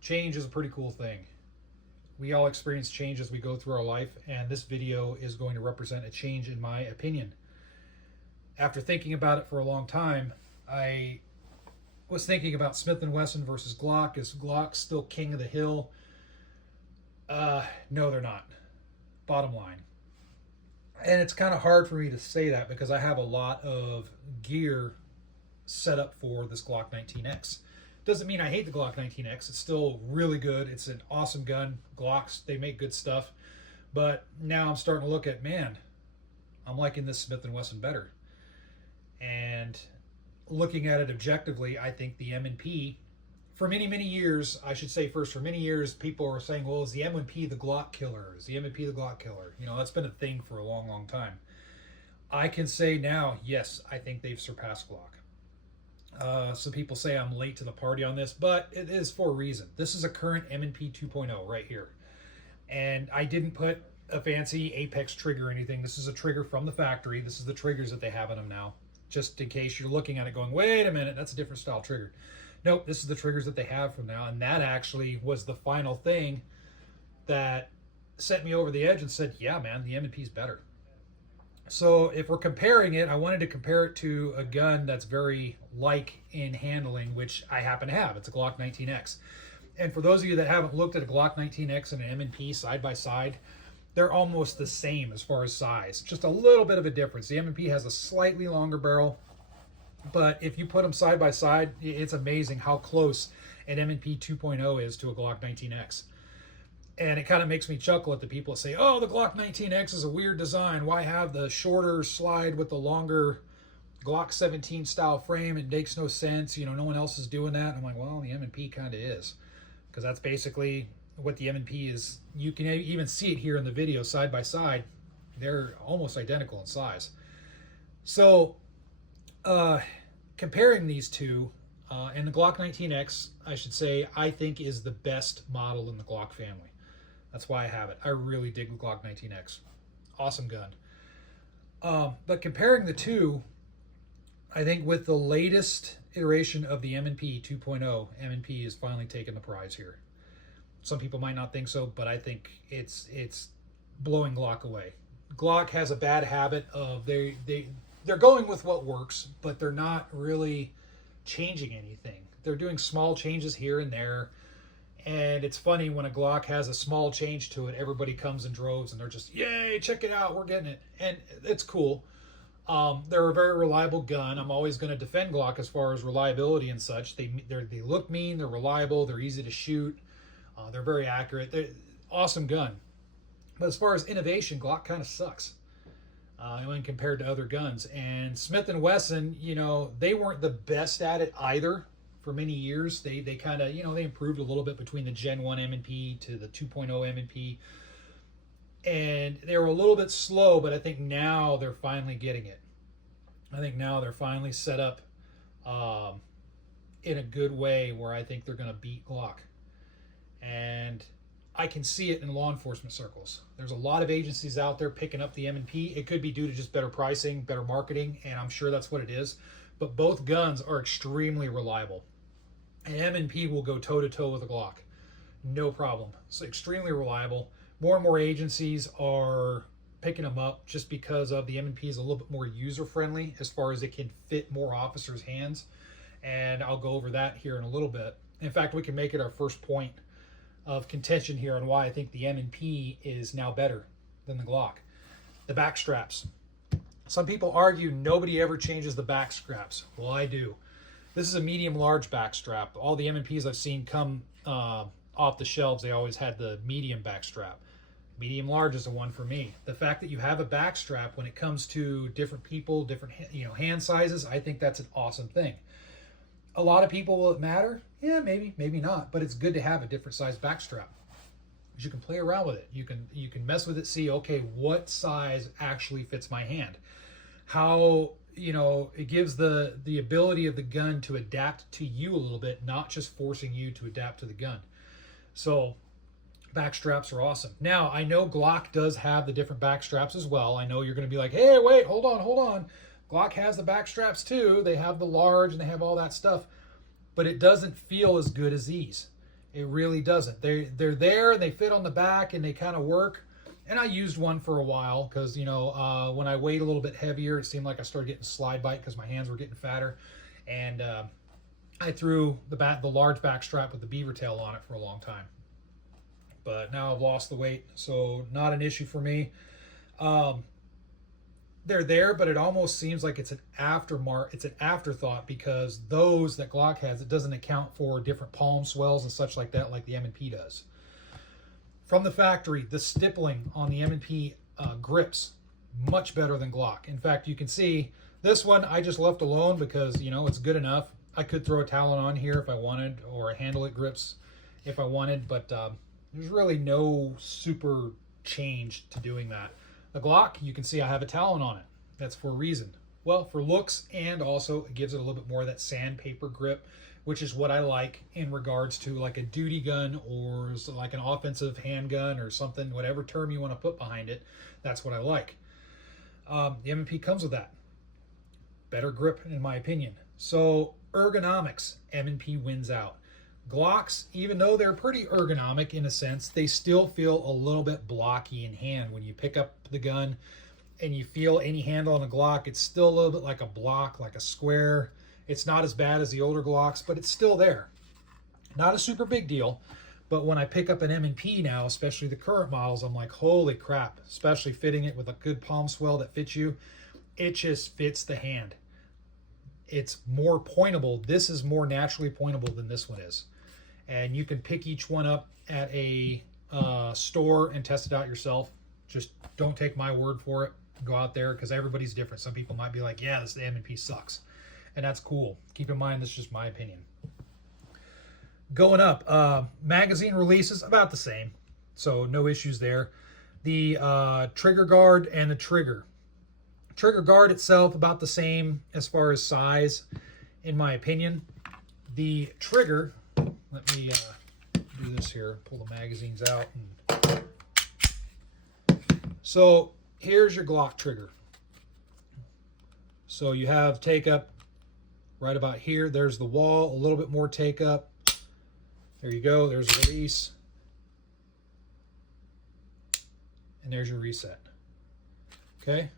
Change is a pretty cool thing. We all experience change as we go through our life, and this video is going to represent a change in my opinion. After thinking about it for a long time, I was thinking about Smith & Wesson versus Glock. Is Glock still king of the hill? No, they're not. Bottom line. And it's kind of hard for me to say that because I have a lot of gear set up for this Glock 19X. Doesn't mean I hate the Glock 19X. It's still really good. It's an awesome gun. Glocks, they make good stuff. But now I'm starting to look at, man, I'm liking this Smith & Wesson better. And looking at it objectively, I think the M&P, for many, many years, I should say first, for many years, people were saying, well, is the M&P the Glock killer? Is the M&P the Glock killer? You know, that's been a thing for a long, long time. I can say now, yes, I think they've surpassed Glock. Some people say I'm late to the party on this, but it is for a reason. This is a current M&P 2.0 right here. And I didn't put a fancy Apex trigger or anything. This is a trigger from the factory. This is the triggers that they have on them now. Just in case you're looking at it going, wait a minute, that's a different style trigger. Nope, this is the triggers that they have from now. And that actually was the final thing that sent me over the edge and said, yeah, man, the M&P is better. So if we're comparing it, I wanted to compare it to a gun that's very like in handling, which I happen to have. It's a Glock 19X. And for those of you that haven't looked at a Glock 19X and an M&P side by side, they're almost the same as far as size. Just a little bit of a difference. The M&P has a slightly longer barrel, but if you put them side by side, it's amazing how close an M&P 2.0 is to a Glock 19X. And it kind of makes me chuckle at the people that say, oh, the Glock 19X is a weird design. Why have the shorter slide with the longer Glock 17 style frame? It makes no sense. You know, no one else is doing that. And I'm like, well, the M&P kind of is. Because that's basically what the M&P is. You can even see it here in the video side by side. They're almost identical in size. So comparing these two, and the Glock 19X, I should say, I think is the best model in the Glock family. That's why I have it. I really dig the Glock 19X. Awesome gun. But comparing the two, I think with the latest iteration of the M&P 2.0, M&P is finally taking the prize here. Some people might not think so, but I think it's blowing Glock away. Glock has a bad habit of they're going with what works, but they're not really changing anything. They're doing small changes here and there. And it's funny when a Glock has a small change to it, everybody comes in droves and they're just, yay, check it out, we're getting it. And it's cool. They're a very reliable gun. I'm always going to defend Glock as far as reliability and such. They look mean, they're reliable, they're easy to shoot, they're very accurate. They're awesome gun. But as far as innovation, Glock kind of sucks when compared to other guns. And Smith & Wesson, you know, they weren't the best at it either. For many years, they kind of, you know, they improved a little bit between the Gen 1 M&P to the 2.0 M&P. And they were a little bit slow, but I think now they're finally getting it. I think now they're finally set up in a good way where I think they're going to beat Glock. And I can see it in law enforcement circles. There's a lot of agencies out there picking up the M&P. It could be due to just better pricing, better marketing, and I'm sure that's what it is. But both guns are extremely reliable. An M&P will go toe-to-toe with a Glock. No problem. It's extremely reliable. More and more agencies are picking them up just because of the M&P is a little bit more user-friendly as far as it can fit more officers' hands. And I'll go over that here in a little bit. In fact, we can make it our first point of contention here on why I think the M&P is now better than the Glock. The back straps. Some people argue nobody ever changes the back straps. Well, I do. This is a medium-large back strap. All the M&Ps I've seen come off the shelves, they always had the medium back strap. Medium-large is the one for me. The fact that you have a back strap when it comes to different people, different hand sizes, I think that's an awesome thing. A lot of people, will it matter? Yeah, maybe, maybe not. But it's good to have a different size back strap. You can play around with it. You can mess with it, see, okay, what size actually fits my hand. How, it gives the ability of the gun to adapt to you a little bit, not just forcing you to adapt to the gun. So back straps are awesome. Now, I know Glock does have the different back straps as well. I know you're going to be like, hey, wait, hold on. Glock has the back straps too. They have the large and they have all that stuff. But it doesn't feel as good as these. It really doesn't. They're there, they fit on the back, and they kind of work. And I used one for a while because, you know, when I weighed a little bit heavier, it seemed like I started getting slide bite because my hands were getting fatter. And I threw the large back strap with the beaver tail on it for a long time. But now I've lost the weight, so not an issue for me. They're there, but it almost seems like it's an afterthought, because those that Glock has, it doesn't account for different palm swells and such like that, like the M&P does. From the factory, the stippling on the M&P grips much better than Glock. In fact, you can see this one I just left alone because, you know, it's good enough. I could throw a Talon on here if I wanted, or a handle it grips if I wanted, but there's really no super change to doing that. The Glock, you can see I have a Talon on it. That's for a reason. Well, for looks, and also it gives it a little bit more of that sandpaper grip, which is what I like in regards to like a duty gun or like an offensive handgun or something, whatever term you want to put behind it. That's what I like. The M&P comes with that. Better grip, in my opinion. So ergonomics, M&P wins out. Glocks, even though they're pretty ergonomic in a sense, they still feel a little bit blocky in hand. When you pick up the gun and you feel any handle on a Glock, it's still a little bit like a block, like a square. It's not as bad as the older Glocks, but it's still there. Not a super big deal, but when I pick up an M&P now, especially the current models, I'm like, holy crap, especially fitting it with a good palm swell that fits you. It just fits the hand. It's more pointable. This is more naturally pointable than this one is. And you can pick each one up at a store and test it out yourself. Just don't take my word for it. Go out there, because everybody's different. Some people might be like, yeah, this M&P sucks. And that's cool. Keep in mind, this is just my opinion. Going up, magazine releases, about the same. So no issues there. The trigger guard and the trigger. Trigger guard itself, about the same as far as size, in my opinion. The trigger, let me do this here, pull the magazines out. So here's your Glock trigger. So you have take up right about here. There's the wall, a little bit more take up. There you go, there's a release. And there's your reset. Okay,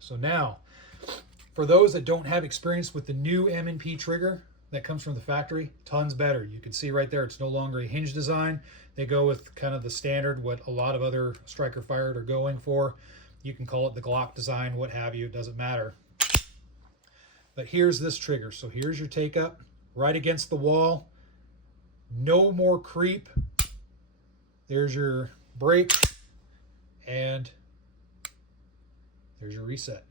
so now, for those that don't have experience with the new M&P trigger that comes from the factory, tons better. You can see right there, it's no longer a hinge design. They go with kind of the standard, what a lot of other striker fired are going for. You can call it the Glock design, what have you, it doesn't matter. But here's this trigger. So here's your take up, right against the wall. No more creep. There's your break, and there's your reset.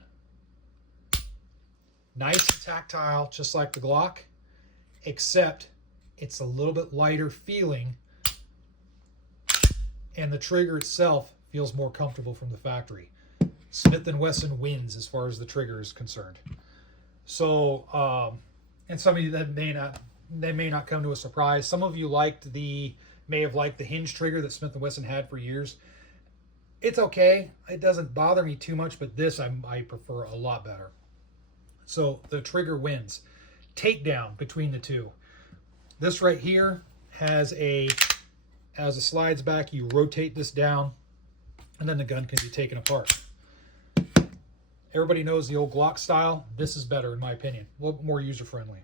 Nice and tactile, just like the Glock, except it's a little bit lighter feeling, and the trigger itself feels more comfortable from the factory. Smith & Wesson wins as far as the trigger is concerned. So, and some of you that may not come to a surprise. Some of you may have liked the hinge trigger that Smith & Wesson had for years. It's okay. It doesn't bother me too much, but this I prefer a lot better. So the trigger wins. Takedown between the two. This right here has as it slides back, you rotate this down, and then the gun can be taken apart. Everybody knows the old Glock style. This is better, in my opinion. A little bit more user-friendly.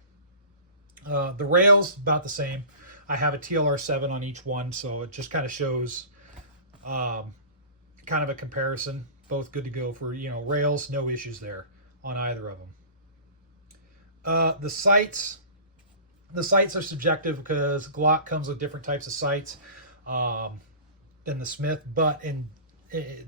The rails, about the same. I have a TLR7 on each one, so it just kind of shows kind of a comparison. Both good to go for, rails. No issues there on either of them. The sights are subjective because Glock comes with different types of sights than the Smith, but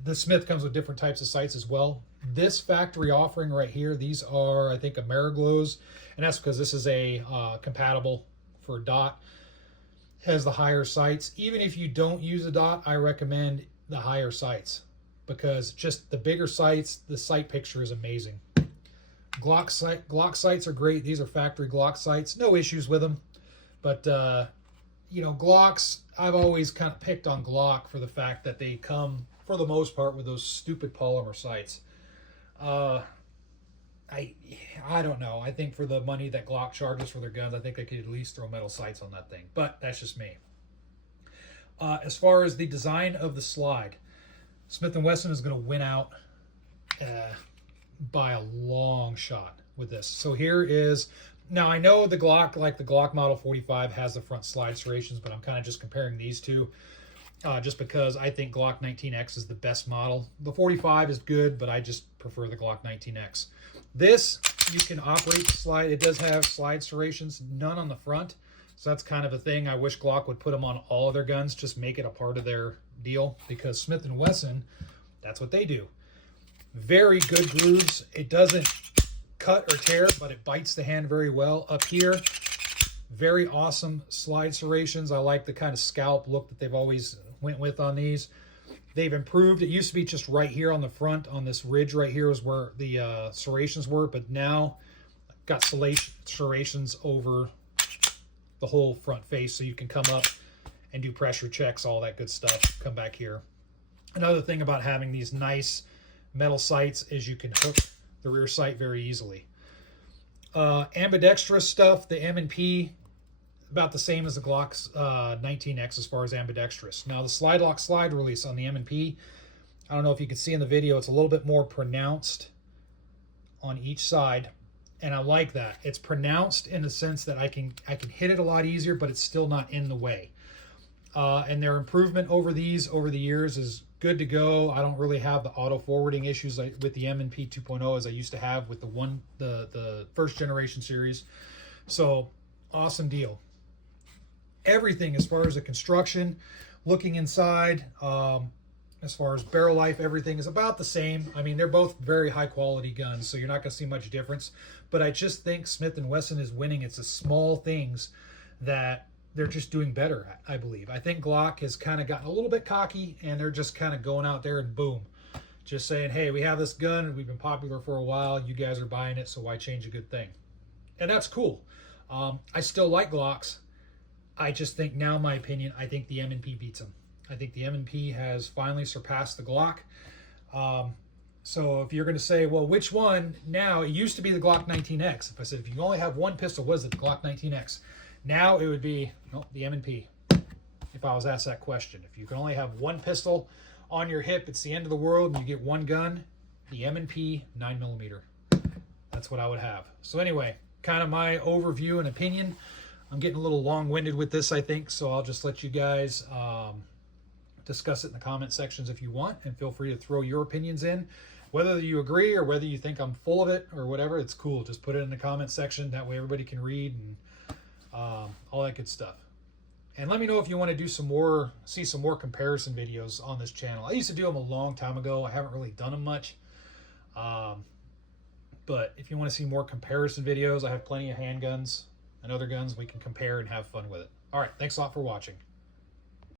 the Smith comes with different types of sights as well. This factory offering right here, these are, I think, Ameriglows, and that's because this is a compatible for dot. Has the higher sights. Even if you don't use a dot, I recommend the higher sights, because just the bigger sights, the sight picture is amazing. Glock sights are great. These are factory Glock sights. No issues with them. But, Glocks, I've always kind of picked on Glock for the fact that they come, for the most part, with those stupid polymer sights. I don't know. I think for the money that Glock charges for their guns, I think they could at least throw metal sights on that thing. But that's just me. As far as the design of the slide, Smith & Wesson is going to win out by a long shot with this. So here is, now I know the Glock, like the Glock Model 45 has the front slide serrations, but I'm kind of just comparing these two just because I think Glock 19X is the best model. The 45 is good, but I just prefer the Glock 19X. This, you can operate the slide. It does have slide serrations, none on the front. So that's kind of a thing. I wish Glock would put them on all of their guns, just make it a part of their deal, because Smith & Wesson, that's what they do. Very good grooves. It doesn't cut or tear, but it bites the hand very well. Up here, very awesome slide serrations. I like the kind of scalp look that they've always went with on these. They've improved. It used to be just right here on the front, on this ridge right here is where the serrations were, but now got serrations over the whole front face, so you can come up and do pressure checks, all that good stuff. Come back here. Another thing about having these nice metal sights is you can hook the rear sight very easily. Ambidextrous stuff, the M&P, about the same as the Glock's 19X as far as ambidextrous. Now the slide lock slide release on the M&P, I don't know if you can see in the video, it's a little bit more pronounced on each side, and I like that. It's pronounced in the sense that I can hit it a lot easier, but it's still not in the way. And their improvement over these over the years is good to go. I don't really have the auto forwarding issues with the M&P 2.0 as I used to have with the first generation series. So awesome deal. Everything as far as the construction, looking inside, as far as barrel life, everything is about the same. I mean, they're both very high quality guns, so you're not going to see much difference. But I just think Smith & Wesson is winning. It's the small things that they're just doing better at, I believe. I think Glock has kind of gotten a little bit cocky, and they're just kind of going out there and boom, just saying, hey, we have this gun, and we've been popular for a while. You guys are buying it, so why change a good thing? And that's cool. I still like Glocks. I just think now, in my opinion, I think the M&P beats them. I think the M&P has finally surpassed the Glock. So if you're going to say, well, which one now? It used to be the Glock 19X. If I said, if you only have one pistol, was it the Glock 19X? Now it would be the M&P. If I was asked that question, if you can only have one pistol on your hip, it's the end of the world, and you get one gun, the M&P 9mm. That's what I would have. So anyway, kind of my overview and opinion. I'm getting a little long-winded with this, I think, so I'll just let you guys discuss it in the comment sections if you want, and feel free to throw your opinions in. Whether you agree or whether you think I'm full of it or whatever, it's cool. Just put it in the comment section. That way everybody can read and all that good stuff. And let me know if you want to do see some more comparison videos on this channel. I used to do them a long time ago. I haven't really done them much. But if you want to see more comparison videos, I have plenty of handguns and other guns we can compare and have fun with it. All right, thanks a lot for watching.